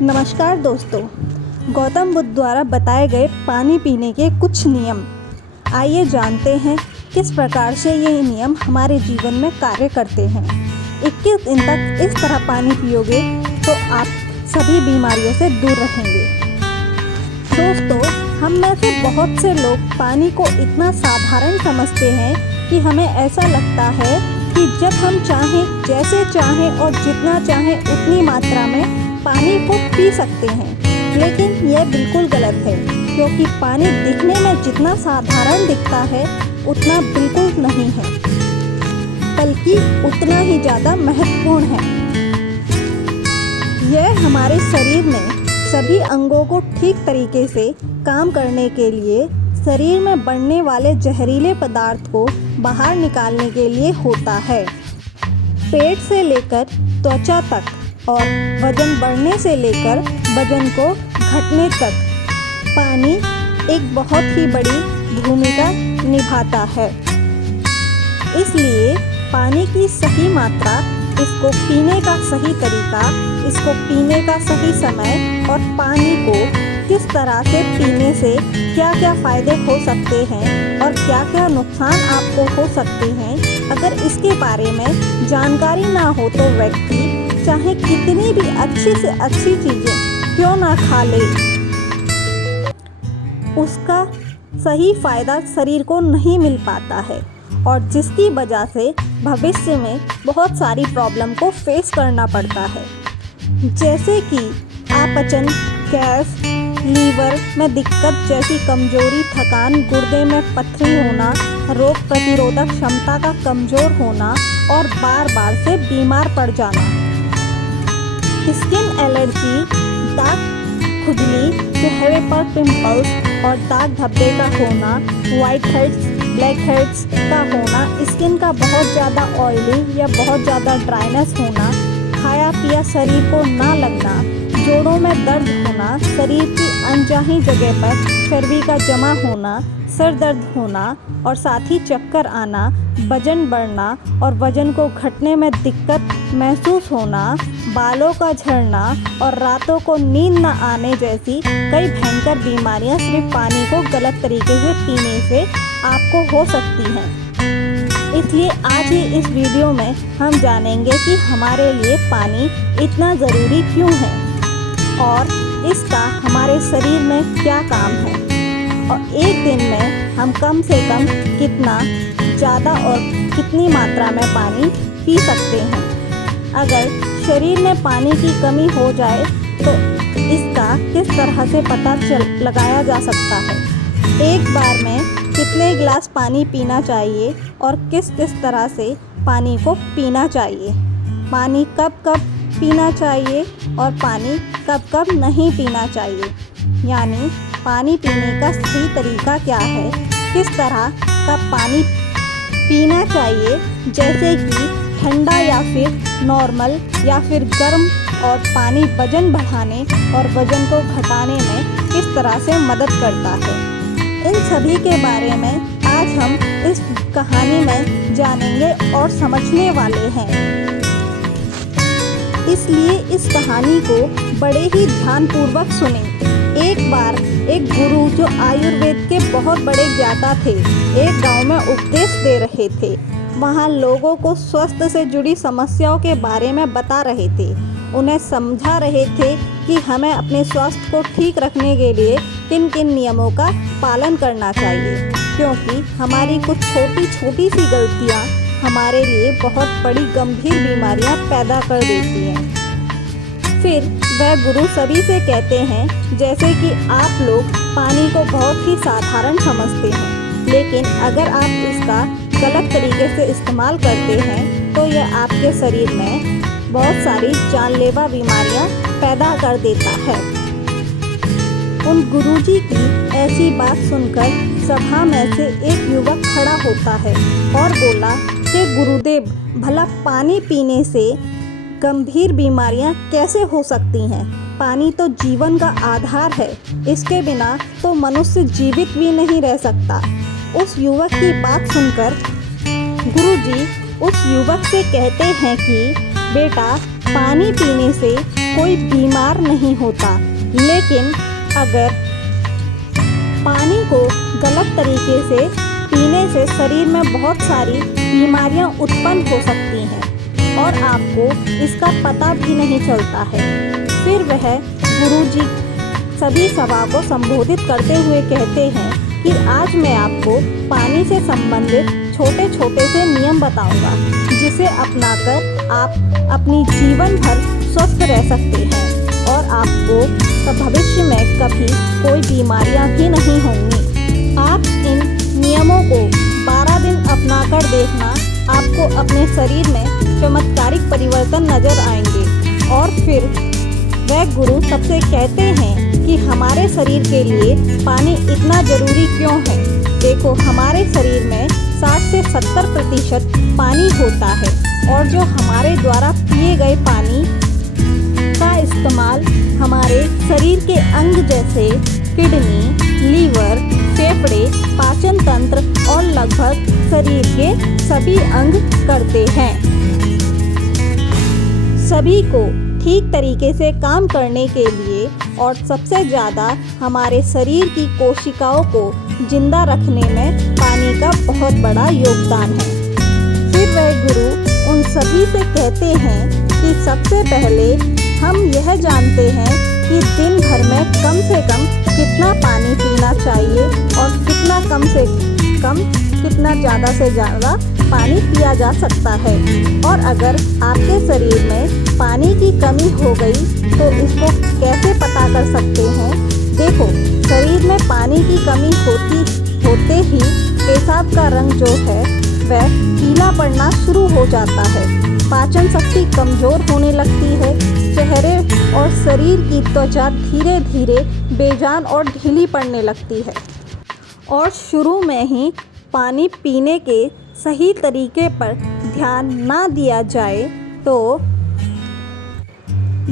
नमस्कार दोस्तों, गौतम बुद्ध द्वारा बताए गए पानी पीने के कुछ नियम। आइए जानते हैं किस प्रकार से ये नियम हमारे जीवन में कार्य करते हैं। 21 दिन तक इस तरह पानी पियोगे तो आप सभी बीमारियों से दूर रहेंगे। दोस्तों, हम में से बहुत से लोग पानी को इतना साधारण समझते हैं कि हमें ऐसा लगता है कि जब हम चाहें, जैसे चाहें और जितना चाहें उतनी मात्रा में पानी को पी सकते हैं। लेकिन यह बिल्कुल गलत है, क्योंकि पानी दिखने में जितना साधारण दिखता है उतना बिल्कुल नहीं है, बल्कि उतना ही ज़्यादा महत्वपूर्ण है। यह हमारे शरीर में सभी अंगों को ठीक तरीके से काम करने के लिए, शरीर में बढ़ने वाले जहरीले पदार्थ को बाहर निकालने के लिए होता है। पेट से लेकर त्वचा तक और वजन बढ़ने से लेकर वजन को घटने तक पानी एक बहुत ही बड़ी भूमिका निभाता है। इसलिए पानी की सही मात्रा, इसको पीने का सही तरीका, इसको पीने का सही समय और पानी को किस तरह से पीने से क्या क्या फ़ायदे हो सकते हैं और क्या क्या नुकसान आपको हो सकते हैं, अगर इसके बारे में जानकारी ना हो तो व्यक्ति चाहे कितनी भी अच्छी से अच्छी चीज़ें क्यों ना खा ले, उसका सही फ़ायदा शरीर को नहीं मिल पाता है, और जिसकी वजह से भविष्य में बहुत सारी प्रॉब्लम को फेस करना पड़ता है, जैसे कि अपचन, गैस, लीवर में दिक्कत जैसी कमजोरी, थकान, गुर्दे में पथरी होना, रोग प्रतिरोधक क्षमता का कमज़ोर होना और बार बार से बीमार पड़ जाना, स्किन एलर्जी, दाग, खुजली, चेहरे पर पिंपल्स और दाग धब्बे का होना, वाइट हेड्स, ब्लैक हेड्स का होना, स्किन का बहुत ज़्यादा ऑयली या बहुत ज़्यादा ड्राइनेस होना, खाया पिया शरीर को ना लगना, जोड़ों में दर्द होना, शरीर की अनचाही जगह पर चर्बी का जमा होना, सर दर्द होना और साथ ही चक्कर आना, वजन बढ़ना और वजन को घटने में दिक्कत महसूस होना, बालों का झड़ना और रातों को नींद न आने जैसी कई भयंकर बीमारियां सिर्फ पानी को गलत तरीके से पीने से आपको हो सकती हैं। इसलिए आज ही इस वीडियो में हम जानेंगे कि हमारे लिए पानी इतना ज़रूरी क्यों है और इसका हमारे शरीर में क्या काम है, और एक दिन में हम कम से कम कितना ज़्यादा और कितनी मात्रा में पानी पी सकते हैं। अगर शरीर में पानी की कमी हो जाए तो इसका किस तरह से पता लगाया जा सकता है। एक बार में कितने गिलास पानी पीना चाहिए और किस किस तरह से पानी को पीना चाहिए, पानी कब कब पीना चाहिए और पानी कब कब नहीं पीना चाहिए, यानी पानी पीने का सही तरीका क्या है, किस तरह का पानी पीना चाहिए, जैसे कि ठंडा या फिर नॉर्मल या फिर गर्म, और पानी वजन बढ़ाने और वजन को घटाने में किस तरह से मदद करता है। इन सभी के बारे में आज हम इस कहानी में जानेंगे और समझने वाले हैं। इसलिए इस कहानी को बड़े ही ध्यानपूर्वक सुनें। एक बार एक गुरु जो आयुर्वेद के बहुत बड़े ज्ञाता थे, एक गांव में उपदेश दे रहे थे। वहां लोगों को स्वास्थ्य से जुड़ी समस्याओं के बारे में बता रहे थे, उन्हें समझा रहे थे कि हमें अपने स्वास्थ्य को ठीक रखने के लिए किन किन नियमों का पालन करना चाहिए, क्योंकि हमारी कुछ छोटी छोटी सी गलतियाँ हमारे लिए बहुत बड़ी गंभीर बीमारियां पैदा कर देती हैं। फिर वह गुरु सभी से कहते हैं, जैसे कि आप लोग पानी को बहुत ही साधारण समझते हैं, लेकिन अगर आप इसका गलत तरीके से इस्तेमाल करते हैं तो यह आपके शरीर में बहुत सारी जानलेवा बीमारियां पैदा कर देता है। उन गुरुजी की ऐसी बात सुनकर सभा में से एक युवक खड़ा होता है और बोला कि गुरुदेव, भला पानी पीने से गंभीर बीमारियां कैसे हो सकती हैं? पानी तो जीवन का आधार है, इसके बिना तो मनुष्य जीवित भी नहीं रह सकता। उस युवक की बात सुनकर गुरुजी उस युवक से कहते हैं कि बेटा, पानी पीने से कोई बीमार नहीं होता। लेकिन अगर पानी को गलत तरीके से पीने से शरीर में बहुत सारी बीमारियां उत्पन्न हो सकती हैं और आपको इसका पता भी नहीं चलता है। फिर वह गुरुजी सभी सभा को संबोधित करते हुए कहते हैं कि आज मैं आपको पानी से संबंधित छोटे छोटे से नियम बताऊंगा, जिसे अपनाकर आप अपनी जीवन भर स्वस्थ रह सकते हैं और आपको भविष्य में कभी कोई बीमारियां भी नहीं होंगी। आप इन नियमों को 12 दिन अपनाकर देखना, आपको अपने शरीर में चमत्कारिक परिवर्तन नजर आएंगे। और फिर वह गुरु सबसे कहते हैं कि हमारे शरीर के लिए पानी इतना जरूरी क्यों है। देखो, हमारे शरीर में 60 से 70% पानी होता है और जो हमारे द्वारा पिए गए पानी का इस्तेमाल हमारे शरीर के अंग जैसे किडनी, लीवर, फेफड़े, पाचन तंत्र और लगभग शरीर के सभी अंग करते हैं। सभी को ठीक तरीके से काम करने के लिए और सबसे ज़्यादा हमारे शरीर की कोशिकाओं को जिंदा रखने में पानी का बहुत बड़ा योगदान है। फिर वह गुरु उन सभी से कहते हैं कि सबसे पहले हम यह जानते हैं कि दिन भर में कम से कम कितना पानी पीना चाहिए और कितना कम से कम कितना ज़्यादा से ज़्यादा पानी पिया जा सकता है। और अगर आपके शरीर में पानी की कमी हो गई तो इसको कैसे पता कर सकते हैं। देखो, शरीर में पानी की कमी होते ही पेशाब का रंग जो है वह पीला पड़ना शुरू हो जाता है, पाचन शक्ति कमज़ोर होने लगती है, चेहरे और शरीर की त्वचा धीरे धीरे बेजान और ढीली पड़ने लगती है। और शुरू में ही पानी पीने के सही तरीके पर ध्यान ना दिया जाए तो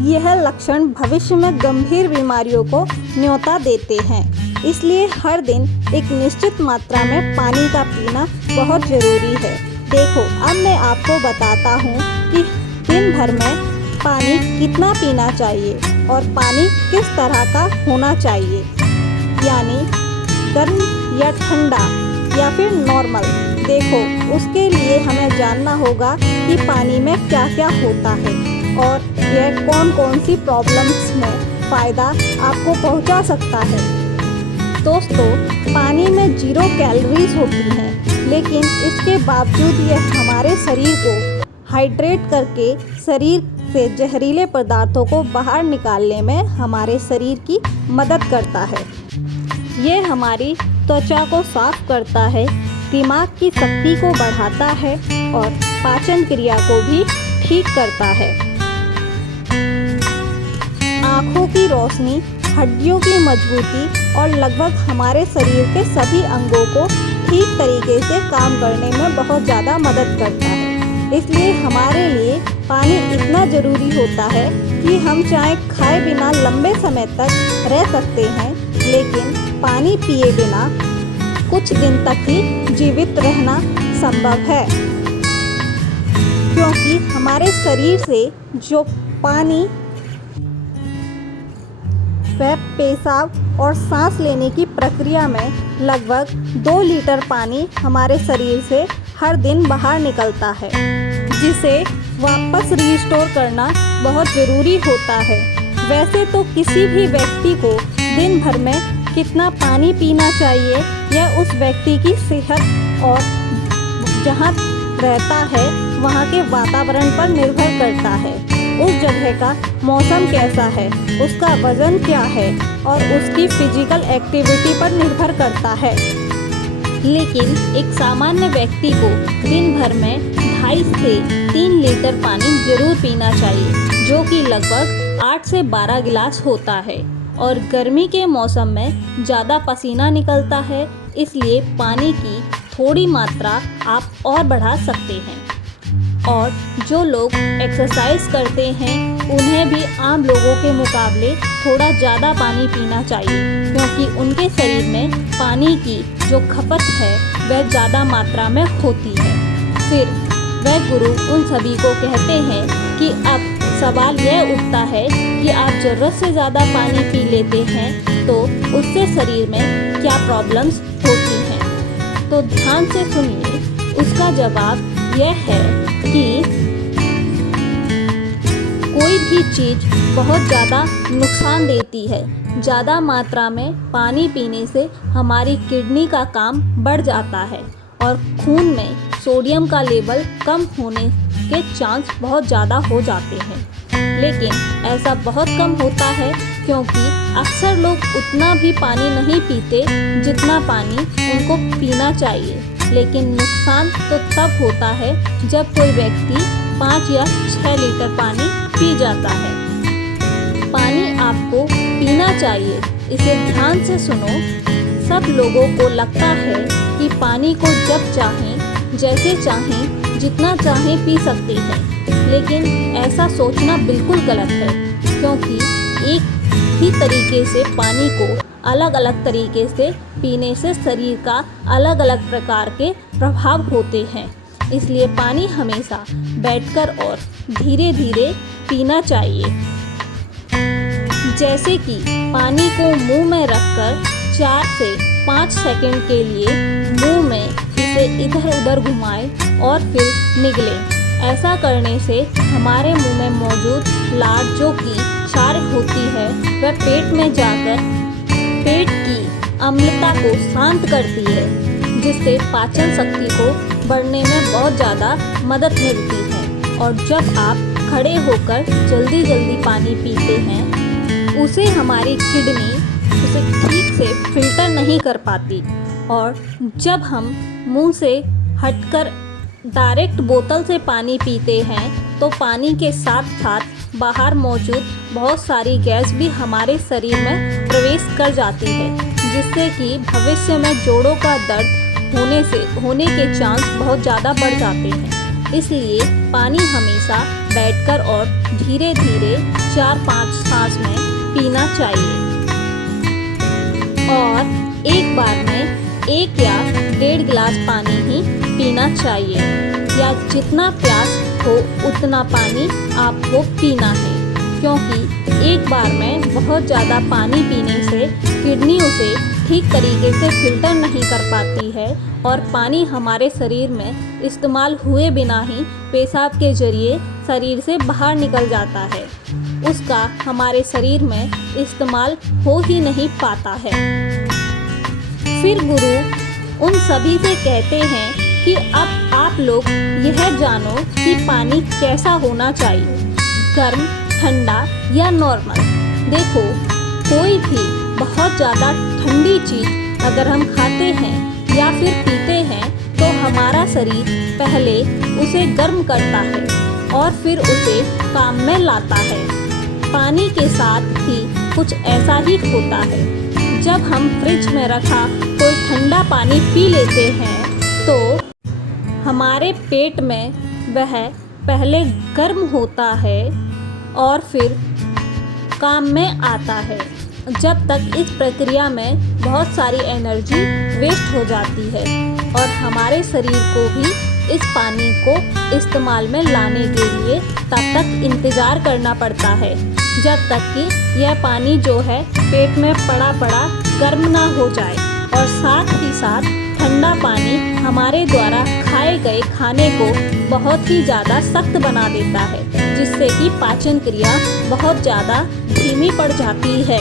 यह लक्षण भविष्य में गंभीर बीमारियों को न्योता देते हैं। इसलिए हर दिन एक निश्चित मात्रा में पानी का पीना बहुत ज़रूरी है। देखो, अब मैं आपको बताता हूँ कि दिन भर में पानी कितना पीना चाहिए और पानी किस तरह का होना चाहिए, यानी गर्म या ठंडा या फिर नॉर्मल। देखो, उसके लिए हमें जानना होगा कि पानी में क्या क्या होता है और यह कौन कौन सी प्रॉब्लम्स में फ़ायदा आपको पहुंचा सकता है। दोस्तों, पानी में 0 कैलोरीज होती हैं, लेकिन इसके बावजूद यह हमारे शरीर को हाइड्रेट करके शरीर से जहरीले पदार्थों को बाहर निकालने में हमारे शरीर की मदद करता है। ये हमारी त्वचा को साफ करता है, दिमाग की शक्ति को बढ़ाता है और पाचन क्रिया को भी ठीक करता है। आँखों की रोशनी, हड्डियों की मजबूती और लगभग हमारे शरीर के सभी अंगों को ठीक तरीके से काम करने में बहुत ज़्यादा मदद करता है। इसलिए हमारे लिए पानी इतना ज़रूरी होता है कि हम चाहे खाए बिना लंबे समय तक रह सकते हैं, लेकिन पानी पिए बिना कुछ दिन तक ही जीवित रहना संभव है, क्योंकि हमारे शरीर से जो पानी वह पेशाब और सांस लेने की प्रक्रिया में लगभग 2 लीटर पानी हमारे शरीर से हर दिन बाहर निकलता है, जिसे वापस रिस्टोर करना बहुत ज़रूरी होता है। वैसे तो किसी भी व्यक्ति को दिन भर में कितना पानी पीना चाहिए यह उस व्यक्ति की सेहत और जहाँ रहता है वहाँ के वातावरण पर निर्भर करता है। उस जगह का मौसम कैसा है, उसका वज़न क्या है और उसकी फिजिकल एक्टिविटी पर निर्भर करता है। लेकिन एक सामान्य व्यक्ति को दिन भर में 2.5 से 3 लीटर पानी जरूर पीना चाहिए, जो कि लगभग 8 से 12 गिलास होता है। और गर्मी के मौसम में ज़्यादा पसीना निकलता है, इसलिए पानी की थोड़ी मात्रा आप और बढ़ा सकते हैं। और जो लोग एक्सरसाइज करते हैं उन्हें भी आम लोगों के मुकाबले थोड़ा ज़्यादा पानी पीना चाहिए, क्योंकि उनके शरीर में पानी की जो खपत है वह ज़्यादा मात्रा में होती है। फिर वह गुरु उन सभी को कहते हैं कि अब सवाल यह उठता है कि आप ज़रूरत से ज़्यादा पानी पी लेते हैं तो उससे शरीर में क्या प्रॉब्लम्स होती हैं। तो ध्यान से सुनिए, उसका जवाब यह है कि कोई भी चीज़ बहुत ज़्यादा नुकसान देती है। ज़्यादा मात्रा में पानी पीने से हमारी किडनी का काम बढ़ जाता है और खून में सोडियम का लेवल कम होने के चांस बहुत ज़्यादा हो जाते हैं। लेकिन ऐसा बहुत कम होता है क्योंकि अक्सर लोग उतना भी पानी नहीं पीते जितना पानी उनको पीना चाहिए। लेकिन नुकसान तो तब होता है जब कोई व्यक्ति 5 या 6 लीटर पानी पी जाता है। पानी आपको पीना चाहिए, इसे ध्यान से सुनो। सब लोगों को लगता है कि पानी को जब चाहें, जैसे चाहें, जितना चाहें पी सकते हैं, लेकिन ऐसा सोचना बिल्कुल गलत है क्योंकि एक ही तरीके से पानी को अलग अलग तरीके से पीने से शरीर का अलग अलग प्रकार के प्रभाव होते हैं। इसलिए पानी हमेशा बैठकर और धीरे धीरे पीना चाहिए। जैसे कि पानी को मुंह में रखकर 4 से 5 सेकंड के लिए मुंह में इसे इधर उधर घुमाएं और फिर निगलें। ऐसा करने से हमारे मुंह में मौजूद लार जो कि क्षार होती है वह पेट में जाकर पेट की अम्लता को शांत करती है, जिससे पाचन शक्ति को बढ़ने में बहुत ज़्यादा मदद मिलती है। और जब आप खड़े होकर जल्दी जल्दी पानी पीते हैं, उसे हमारी किडनी उसे ठीक से फिल्टर नहीं कर पाती और जब हम मुंह से हटकर डायरेक्ट बोतल से पानी पीते हैं तो पानी के साथ साथ बाहर मौजूद बहुत सारी गैस भी हमारे शरीर में प्रवेश कर जाती है, जिससे कि भविष्य में जोड़ों का दर्द होने के चांस बहुत ज़्यादा बढ़ जाते हैं। इसलिए पानी हमेशा बैठकर और धीरे धीरे 4-5 सांस में पीना चाहिए और एक बार में 1 या 1.5 गिलास पानी ही पीना चाहिए या जितना प्यास हो उतना पानी आपको पीना है, क्योंकि एक बार में बहुत ज़्यादा पानी पीने से किडनी उसे ठीक तरीके से फिल्टर नहीं कर पाती है और पानी हमारे शरीर में इस्तेमाल हुए बिना ही पेशाब के जरिए शरीर से बाहर निकल जाता है। उसका हमारे शरीर में इस्तेमाल हो ही नहीं पाता है। फिर गुरु उन सभी से कहते हैं कि अब आप लोग यह जानो कि पानी कैसा होना चाहिए, गर्म, ठंडा या नॉर्मल। देखो, कोई भी बहुत ज़्यादा ठंडी चीज़ अगर हम खाते हैं या फिर पीते हैं तो हमारा शरीर पहले उसे गर्म करता है और फिर उसे काम में लाता है। पानी के साथ ही कुछ ऐसा ही होता है। जब हम फ्रिज में रखा कोई ठंडा पानी पी लेते हैं तो हमारे पेट में वह पहले गर्म होता है और फिर काम में आता है। जब तक इस प्रक्रिया में बहुत सारी एनर्जी वेस्ट हो जाती है और हमारे शरीर को भी इस पानी को इस्तेमाल में लाने के लिए तब तक इंतज़ार करना पड़ता है जब तक कि यह पानी जो है पेट में पड़ा पड़ा गर्म ना हो जाए। और साथ ही साथ ठंडा पानी हमारे द्वारा खाए गए खाने को बहुत ही ज़्यादा सख्त बना देता है, जिससे कि पाचन क्रिया बहुत ज़्यादा धीमी पड़ जाती है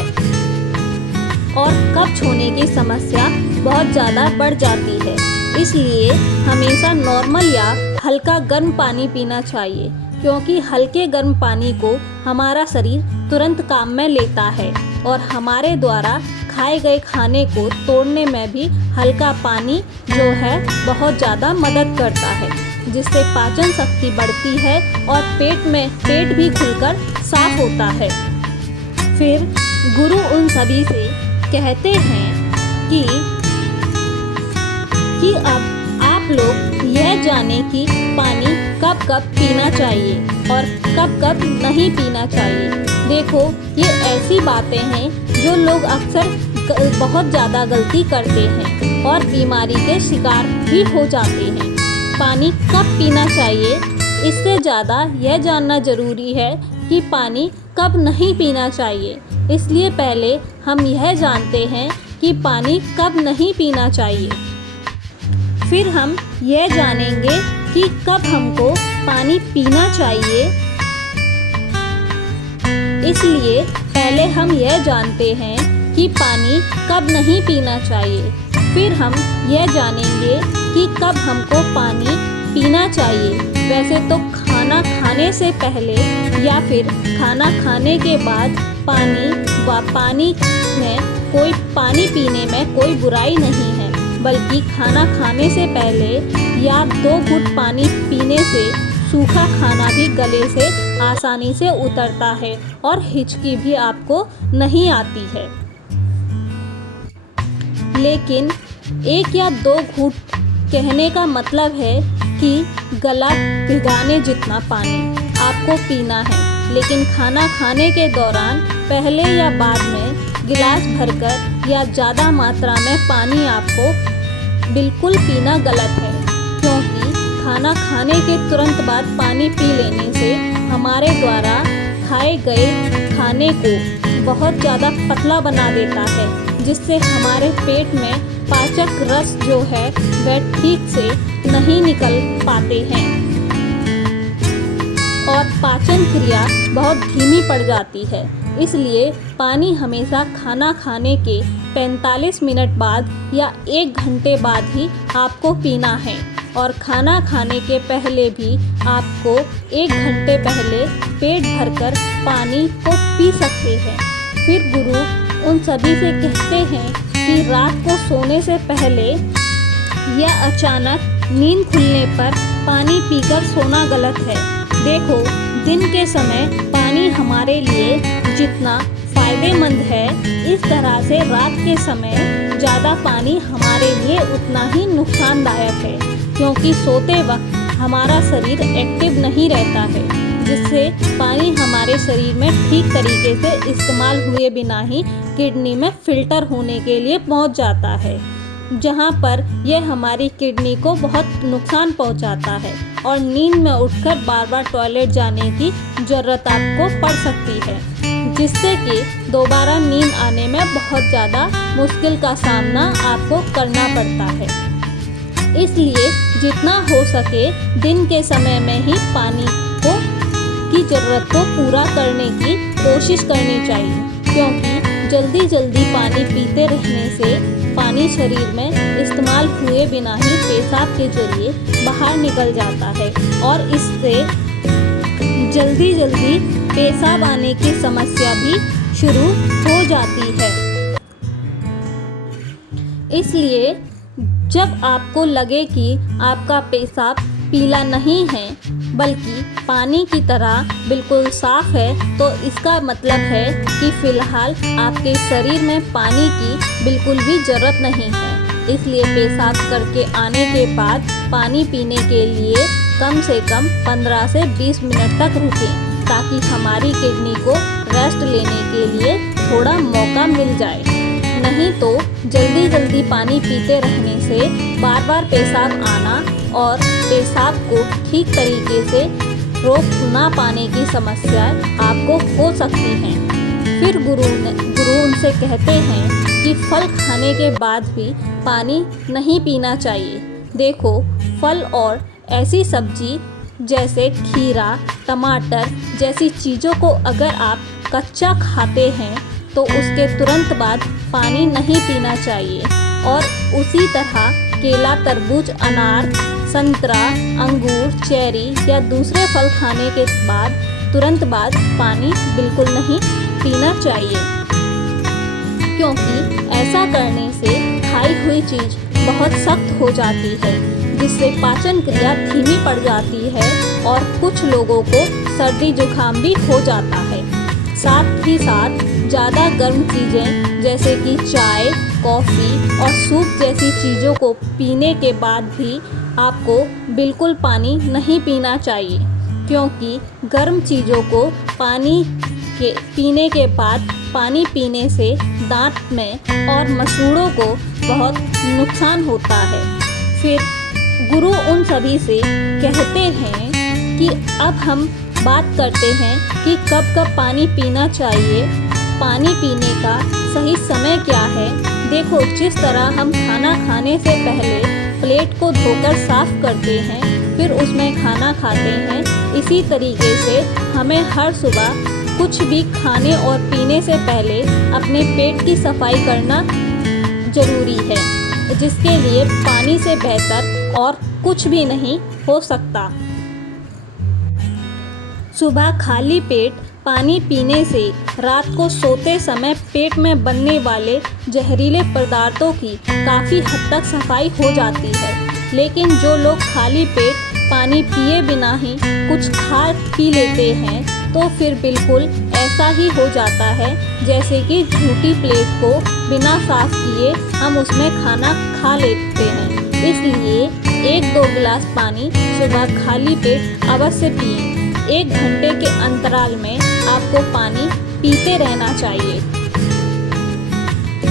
और कब्ज होने की समस्या बहुत ज़्यादा बढ़ जाती है। इसलिए हमेशा नॉर्मल या हल्का गर्म पानी पीना चाहिए, क्योंकि हल्के गर्म पानी को हमारा शरीर तुरंत काम में लेता है और हमारे द्वारा खाए गए खाने को तोड़ने में भी हल्का पानी जो है बहुत ज़्यादा मदद करता है, जिससे पाचन शक्ति बढ़ती है और पेट भी खुलकर साफ होता है। फिर गुरु उन सभी से कहते हैं कि अब आप लोग यह जाने कि पानी कब कब पीना चाहिए और कब कब नहीं पीना चाहिए। देखो, ये ऐसी बातें हैं जो लोग अक्सर बहुत ज़्यादा गलती करते हैं और बीमारी के शिकार भी हो जाते हैं। पानी कब पीना चाहिए इससे ज़्यादा यह जानना ज़रूरी है कि पानी कब नहीं पीना चाहिए। इसलिए पहले हम यह जानते हैं कि पानी कब नहीं पीना चाहिए। फिर हम यह जानेंगे कि कब हमको पानी पीना चाहिए। इसलिए पहले हम यह जानते हैं कि पानी कब नहीं पीना चाहिए। फिर हम यह जानेंगे कि कब हमको पानी पीना चाहिए। वैसे तो खाना खाने से पहले या फिर खाना खाने के बाद पानी पीने में कोई बुराई नहीं है, बल्कि खाना खाने से पहले या 2 घूंट पानी पीने से सूखा खाना भी गले से आसानी से उतरता है और हिचकी भी आपको नहीं आती है। लेकिन 1 या 2 घूंट कहने का मतलब है कि गला भिगाने जितना पानी आपको पीना है। लेकिन खाना खाने के दौरान पहले या बाद में गिलास भरकर या ज़्यादा मात्रा में पानी आपको बिल्कुल पीना गलत है, क्योंकि खाना खाने के तुरंत बाद पानी पी लेने से हमारे द्वारा खाए गए खाने को बहुत ज़्यादा पतला बना देता है, जिससे हमारे पेट में पाचक रस जो है वह ठीक से नहीं निकल पाते हैं और पाचन क्रिया बहुत धीमी पड़ जाती है। इसलिए पानी हमेशा खाना खाने के 45 मिनट बाद या 1 घंटे बाद ही आपको पीना है और खाना खाने के पहले भी आपको 1 घंटे पहले पेट भरकर पानी को पी सकते हैं। फिर गुरु उन सभी से कहते हैं कि रात को सोने से पहले या अचानक नींद खुलने पर पानी पीकर सोना गलत है। देखो, दिन के समय पानी हमारे लिए जितना फ़ायदेमंद है, इस तरह से रात के समय ज़्यादा पानी हमारे लिए उतना ही नुकसानदायक है, क्योंकि सोते वक्त हमारा शरीर एक्टिव नहीं रहता है, जिससे पानी हमारे शरीर में ठीक तरीके से इस्तेमाल हुए बिना ही किडनी में फ़िल्टर होने के लिए पहुंच जाता है, जहां पर यह हमारी किडनी को बहुत नुकसान पहुंचाता है और नींद में उठकर बार बार टॉयलेट जाने की ज़रूरत आपको पड़ सकती है, जिससे कि दोबारा नींद आने में बहुत ज़्यादा मुश्किल का सामना आपको करना पड़ता है। इसलिए जितना हो सके दिन के समय में ही पानी की ज़रूरत को पूरा करने की कोशिश करनी चाहिए, क्योंकि जल्दी जल्दी पानी पीते रहने से पानी शरीर में इस्तेमाल हुए बिना ही पेशाब के जरिए बाहर निकल जाता है और इससे जल्दी जल्दी पेशाब आने की समस्या भी शुरू हो जाती है। इसलिए जब आपको लगे कि आपका पेशाब पीला नहीं है बल्कि पानी की तरह बिल्कुल साफ है, तो इसका मतलब है कि फ़िलहाल आपके शरीर में पानी की बिल्कुल भी ज़रूरत नहीं है। इसलिए पेशाब करके आने के बाद पानी पीने के लिए कम से कम 15 से 20 मिनट तक रुकें, ताकि हमारी किडनी को रेस्ट लेने के लिए थोड़ा मौका मिल जाए। नहीं तो जल्दी जल्दी पानी पीते रहने से बार बार पेशाब आना और पेशाब को ठीक तरीके से रोक ना पाने की समस्या आपको हो सकती हैं। फिर गुरु उनसे कहते हैं कि फल खाने के बाद भी पानी नहीं पीना चाहिए। देखो, फल और ऐसी सब्जी जैसे खीरा, टमाटर जैसी चीज़ों को अगर आप कच्चा खाते हैं तो उसके तुरंत बाद पानी नहीं पीना चाहिए, और उसी तरह केला, तरबूज, अनार, संतरा, अंगूर, चेरी या दूसरे फल खाने के बाद तुरंत बाद पानी बिल्कुल नहीं पीना चाहिए, क्योंकि ऐसा करने से खाई हुई चीज़ बहुत सख्त हो जाती है, जिससे पाचन क्रिया धीमी पड़ जाती है और कुछ लोगों को सर्दी जुकाम भी हो जाता है। साथ ही साथ ज़्यादा गर्म चीज़ें जैसे कि चाय, कॉफ़ी और सूप जैसी चीज़ों को पीने के बाद भी आपको बिल्कुल पानी नहीं पीना चाहिए, क्योंकि गर्म चीज़ों को पीने के बाद पानी पीने से दांत में और मसूड़ों को बहुत नुकसान होता है। फिर गुरु उन सभी से कहते हैं कि अब हम बात करते हैं कि कब कब पानी पीना चाहिए। पानी पीने का सही समय क्या है। देखो, जिस तरह हम खाना खाने से पहले प्लेट को धोकर साफ करते हैं, फिर उसमें खाना खाते हैं, इसी तरीके से हमें हर सुबह कुछ भी खाने और पीने से पहले अपने पेट की सफाई करना ज़रूरी है, जिसके लिए पानी से बेहतर और कुछ भी नहीं हो सकता। सुबह खाली पेट पानी पीने से रात को सोते समय पेट में बनने वाले जहरीले पदार्थों की काफ़ी हद तक सफाई हो जाती है। लेकिन जो लोग खाली पेट पानी पिए बिना ही कुछ खा पी लेते हैं, तो फिर बिल्कुल ऐसा ही हो जाता है जैसे कि झूठी प्लेट को बिना साफ किए हम उसमें खाना खा लेते हैं। इसलिए 1-2 गिलास पानी सुबह खाली पेट अवश्य पिएं। 1 घंटे के अंतराल में आपको पानी पीते रहना चाहिए।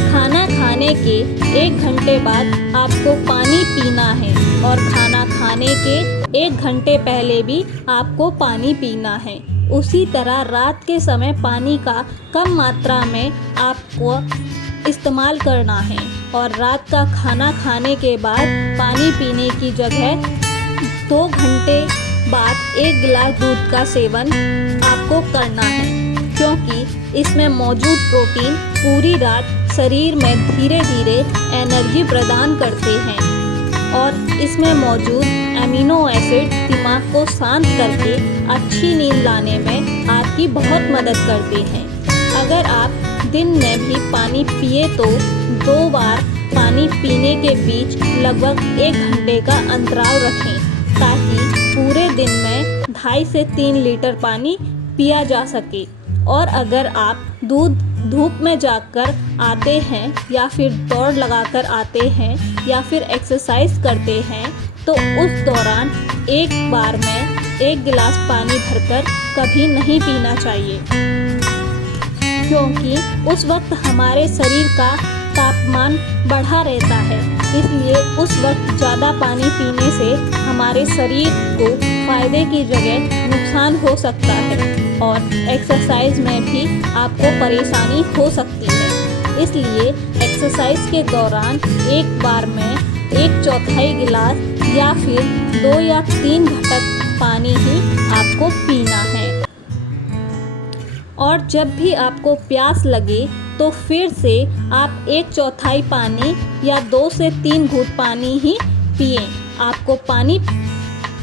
खाना खाने के 1 घंटे बाद आपको पानी पीना है और खाना खाने के 1 घंटे पहले भी आपको पानी पीना है। उसी तरह रात के समय पानी का कम मात्रा में आपको इस्तेमाल करना है और रात का खाना खाने के बाद पानी पीने की जगह 2 घंटे बाद 1 गिलास दूध का सेवन आपको करना है, क्योंकि इसमें मौजूद प्रोटीन पूरी रात शरीर में धीरे धीरे एनर्जी प्रदान करते हैं और इसमें मौजूद अमीनो एसिड दिमाग को शांत करके अच्छी नींद लाने में आपकी बहुत मदद करते हैं। अगर आप दिन में भी पानी पिए तो 2 बार पानी पीने के बीच लगभग 1 घंटे का अंतराल रखें, ताकि पूरे दिन में 2.5 से 3 लीटर पानी पिया जा सके। और अगर आप धूप में जाकर आते हैं या फिर दौड़ लगाकर आते हैं या फिर एक्सरसाइज करते हैं, तो उस दौरान एक बार में 1 गिलास पानी भरकर कभी नहीं पीना चाहिए, क्योंकि उस वक्त हमारे शरीर का तापमान बढ़ा रहता है। इसलिए उस वक्त ज़्यादा पानी पीने से हमारे शरीर को फ़ायदे की जगह नुकसान हो सकता है और एक्सरसाइज में भी आपको परेशानी हो सकती है। इसलिए एक्सरसाइज के दौरान एक बार में 1/4 गिलास या फिर 2 या 3 घटक पानी ही आपको पीना है। और जब भी आपको प्यास लगे तो फिर से आप 1/4 पानी या 2 से 3 घूंट पानी ही पिएं। आपको पानी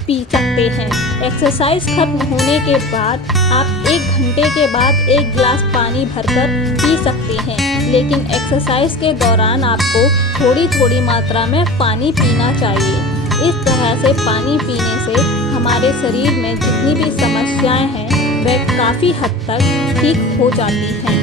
पी सकते हैं। एक्सरसाइज खत्म होने के बाद आप 1 घंटे के बाद 1 गिलास पानी भरकर पी सकते हैं, लेकिन एक्सरसाइज के दौरान आपको थोड़ी थोड़ी मात्रा में पानी पीना चाहिए। इस तरह से पानी पीने से हमारे शरीर में जितनी भी समस्याएं हैं वह काफ़ी हद तक ठीक हो जाती हैं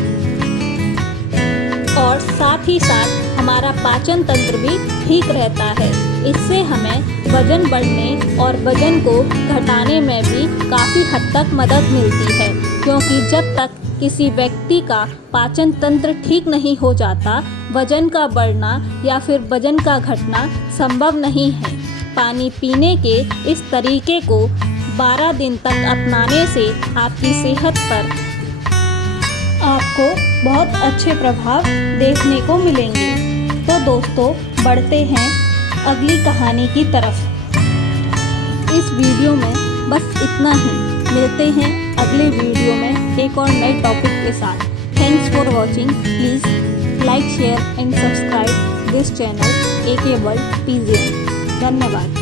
और साथ ही साथ हमारा पाचन तंत्र भी ठीक रहता है। इससे हमें वजन बढ़ने और वजन को घटाने में भी काफ़ी हद तक मदद मिलती है, क्योंकि जब तक किसी व्यक्ति का पाचन तंत्र ठीक नहीं हो जाता, वजन का बढ़ना या फिर वजन का घटना संभव नहीं है। पानी पीने के इस तरीके को 12 दिन तक अपनाने से आपकी सेहत पर आपको बहुत अच्छे प्रभाव देखने को मिलेंगे। तो दोस्तों, बढ़ते हैं अगली कहानी की तरफ। इस वीडियो में बस इतना ही। मिलते हैं अगले वीडियो में एक और नए टॉपिक के साथ। Thanks for watching. Please like, share and subscribe this channel AK World PZN। धन्यवाद।